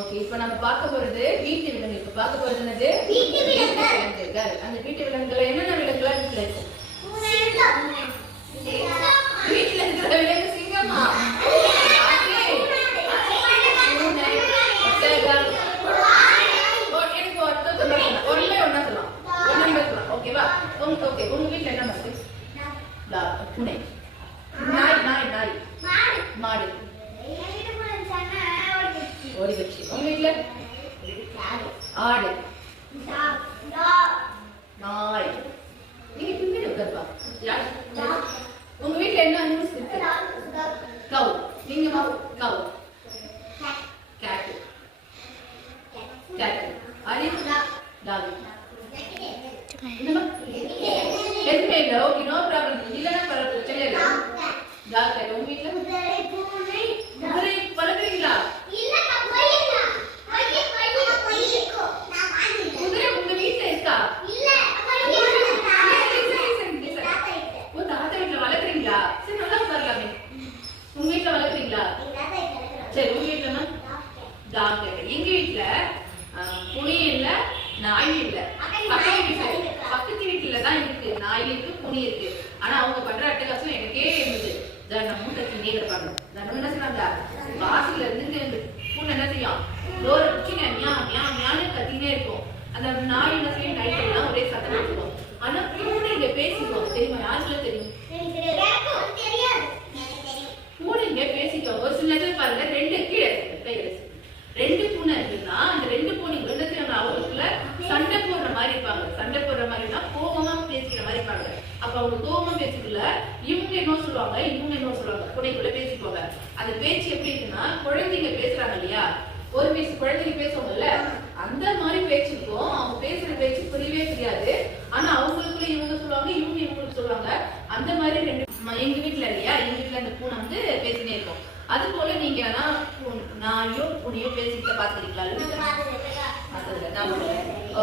Okay, இப்போ நம்ம பார்க்க போறது வீட்டு விலங்கு. இப்போ பார்க்க போறது என்னது? வீட்டு விலங்குகள். அந்த வீட்டு விலங்குகள் என்னென்ன விலங்குகள் வீட்டுல இருக்கு? வீட்டுல இருக்கிற விலங்கு சிங்கமா? எனக்கு ஒருத்தர் சொல்லலாம், ஒன்னா சொல்லலாம். ஓகேவா? ஓகே, உங்க வீட்டுல என்ன இருக்கு? பூனை, நாய், நாய், நாய், மாடு, ஓடி வச்சு. உங்க வீட்டுல ஆடு, நாய். நீங்க பின்னாடி உட்காருப்பா. உங்க வீட்டுல என்ன அனிமல்ஸ் இருக்கு? கவ். நீங்க cow, cat, cat, animals dog. எதுவுமே இல்லை. Okay, no problem. இல்லைன்னா பிரச்சனை இல்லை. டாக். உங்க வீட்டுல குதிரை வளர்க்குறீங்களா? குதிரை உங்க வீட்டுல இருக்கா? தாத்தா வீட்டுல வளர்க்குறீங்களா? சரி, நல்லா உட்காரலாமே. உங்க வீட்டுல வளர்க்குறீங்களா? சரி, உங்க வீட்டுல டாக். எங்க வீட்டுல புனியும் இல்ல, நாயும் இல்ல. பக்கத்து வீட்டுல தான் இருக்கு, நாய் இருக்கு, புனி இருக்கு. ஆனா அவங்க பண்ற அட்டகாசம் எனக்கே இருந்தது. மூட்டை தின்னே இருப்பாங்க. என்ன செய்வாங்க? வாசல்ல இருந்து பூனை என்ன செய்யும்? டோரை பிடிச்சிங்க ஞானு கத்தினே இருக்கும். அந்த நாய் என்ன செய்யும்? நைட் எல்லாம் ஒரே சத்தம் வச்சுக்கும். ஆனா பூனை இங்க பேசிக்குவோம். தெரியுமா? யாருக்குள்ள தெரியும்? பூனை இங்க பேசிக்குவோம். ஒரு சில நேரத்தில் பாருங்க, ரெண்டு பூனை இருக்குன்னா அந்த ரெண்டு பூனைங்க என்ன செய்வாங்க? அவங்களுக்குள்ள சண்டை போடுற மாதிரி இருப்பாங்க. சண்டை போடுற மாதிரினா கோபமா பேசிக்கிற மாதிரி இருப்பாங்க. அப்ப அவங்க கோபமா பேசிக்கல, இவங்க என்ன சொல்லுவாங்க, இவங்க என்ன சொல்லுவாங்க, புனைக்குள்ள பேசிக்குவாங்க. அந்த பேச்சு எப்படி இருக்குன்னா, குழந்தைங்க பேசுறாங்க இல்லையா, ஒரு வயசு குழந்தைங்க பேசுவாங்கல்ல, அந்த மாதிரி பேச்சு இருக்கும். அவங்க பேசுற பேச்சு புரியவே தெரியாது. ஆனா அவங்களுக்குள்ள இவங்க சொல்லுவாங்க, இவங்க இவங்களுக்கு சொல்லுவாங்க. அந்த மாதிரி ரெண்டு எங்க வீட்டுல இல்லையா, எங்க வீட்டுல அந்த பூனை வந்து பேசினே இருக்கும். அது போல நீங்க நாயும் புனியும் பேசிக்கிட்ட பாத்துக்கிறீங்களா?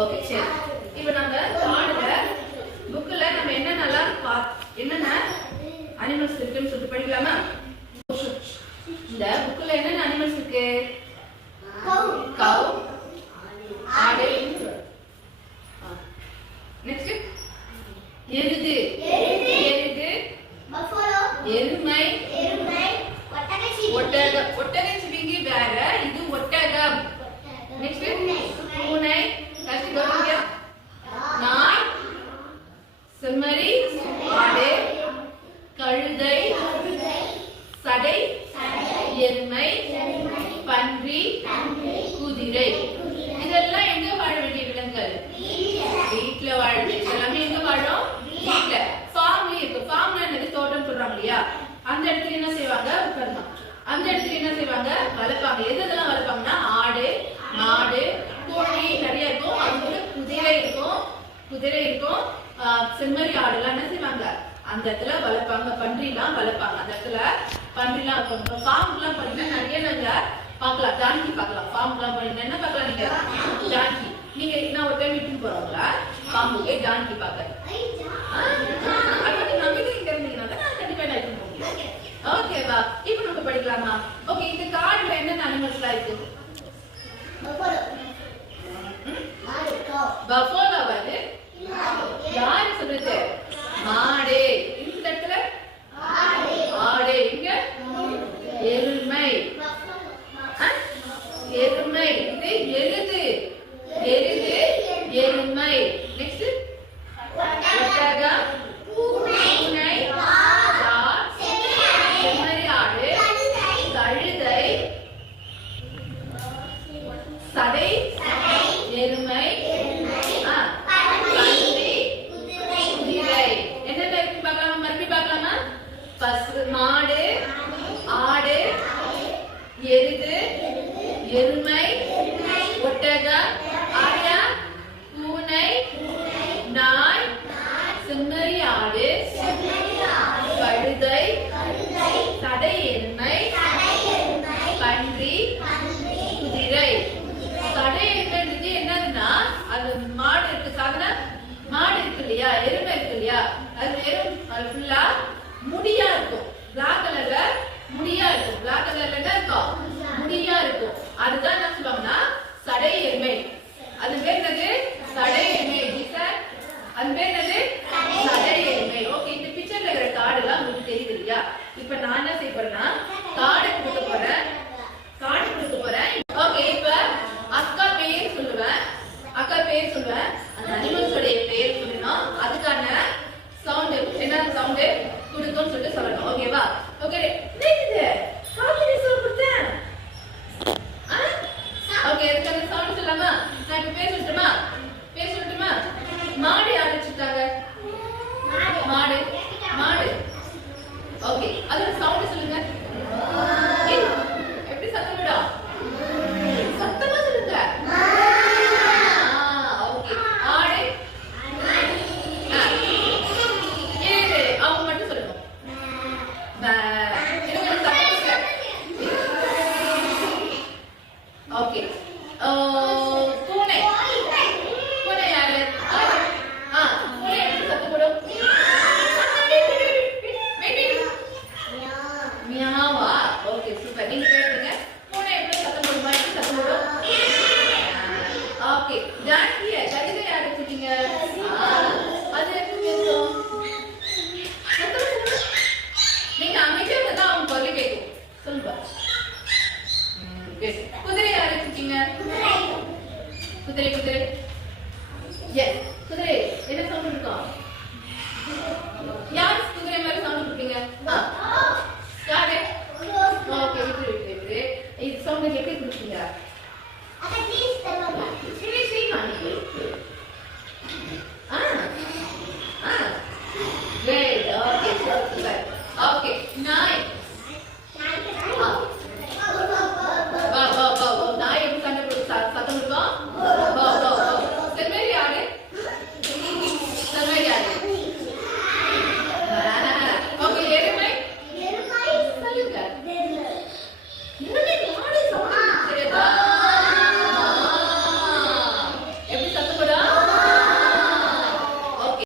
ஓகே, சரி. இப்ப நம்ம பாடுற புக்ல நம்ம என்னென்ன அனிமல்ஸ் இருக்குன்னு சொல்லிட்டு படிக்கலாமா? இந்த புக்ல என்னென்ன அனிமல்ஸ் இருக்கு? கவ், ஆடு, நெக்ஸ்ட் எருது, எருமை, ஒட்டகச்சிவிங்கி வேற, இது ஒட்டகம். நெக்ஸ்ட் பூனை, நாய், செம்மறி, ஆடு, கழுதை, சடை, எருமை, பன்றி, குதிரை. இதெல்லாம் எங்க வாழ வேண்டிய விலங்குகள்? வீட்டுல வாழ வேண்டிய. எல்லாமே எங்க வாழும்? வீட்டுல. ஃபார்ம் இருக்கு. ஃபார்ம்னா என்னது? தோட்டம் சொல்றாங்க இல்லையா, அந்த இடத்துல என்ன செய்வாங்க? உட்காரணும். அந்த இடத்துல என்ன செய்வாங்க? வளர்ப்பாங்க. எதெல்லாம் வளர்ப்பாங்கன்னா ஆடு, மாடு, கோழி நிறைய இருக்கும். அது போல குதிரை இருக்கும். செம்மறி ஆடுலாம் என்ன செய்வாங்க? அந்த இடத்துல வளர்ப்பாங்க. பன்றிலாம் வளர்ப்பாங்க. அந்த இடத்துல பன்றிலாம் இருக்கும். ஃபார்ம்லாம் பண்ணீங்கன்னா நிறைய நாங்க பார்க்கலாம். ஜான்கி பார்க்கலாம். ஃபார்ம்லாம் பண்ணீங்கன்னா என்ன பார்க்கலாம்? நீங்க ஜான்கி. நீங்க நான் ஒரு டைம் விட்டு போறவங்களா ஃபார்முக்கே ஜான்கி பார்க்க? ஓகேவா? இப்போ நம்ம படிக்கலாமா? ஓகே, இந்த கார்டுல என்னென்ன அனிமல்ஸ்லாம் இருக்கு? பஃபலோ வந்து யாரு சொல்றது? மாடு. இந்த இடத்துல ஆடு. இங்க எருமை. இது எருது, எருமை. நெக்ஸ்ட் ஒட்டகம், பூனை, செம்மறி ஆடு, கழுதை, சடை, எருமை, பன்றி, குதிரை. என்னென்ன இருக்கு பார்க்கலாமா? மறுபடியும் பார்க்கலாமா? மாடு, ஆடு, எருது, எருமை, ஒட்டகம், ஆயா, பூனை, நாய், செம்மறி ஆடு, கழுதை, சடை எருமை, பன்றி, குதிரை. சடை எருமைன்றது என்னதுன்னா, அது மாடு இருக்கு. சாதாரண மாடு இருக்கு இல்லையா, எருமை இருக்கு இல்லையா, அது வெறும் ஃபுல்லா முடியா இருக்கும். பிளாக் கலர்ல முடியா இருக்கும். பிளாக் கலர்ல என்ன இருக்கும்? முடியா இருக்கும். அதுதான் என்ன சொல்லுவாங்கன்னா இப்ப பேர் சொல்லட்டுமா? பேர் சொல்லட்டுமா? மாடு யார் வச்சிருக்காங்க? மாடு. மாடு. ஓகே. அதோட சவுண்ட் சொல்லுங்க. ஏய், எப்படி சத்தம் விடும்? சத்தமா சொல்லுங்க. ஓகே. ஆடு. அவங்க மட்டும் சொல்லுங்க. ஓகே. பூனை. பூனை யாரு? பூனை எப்படி சத்தம் போடும்? மியாவா? Okay, super. நீங்க கேளுங்க. பூனை எப்படி சத்தம் போடுமா? எப்படி சத்தம் போடும்? ஓகே. ஜான்கிய கவிதை யார் வச்சிருக்கீங்க? அது எப்படி பேசும்? நீங்க அமைதியா இருந்தா அவங்க குரல் கேட்கும். சொல்லுங்க. குதிரை யார் வச்சிருக்கீங்க? குதிரை. குதிரை. எஸ். குதிரை என்ன சவுண்ட் இருக்கும்?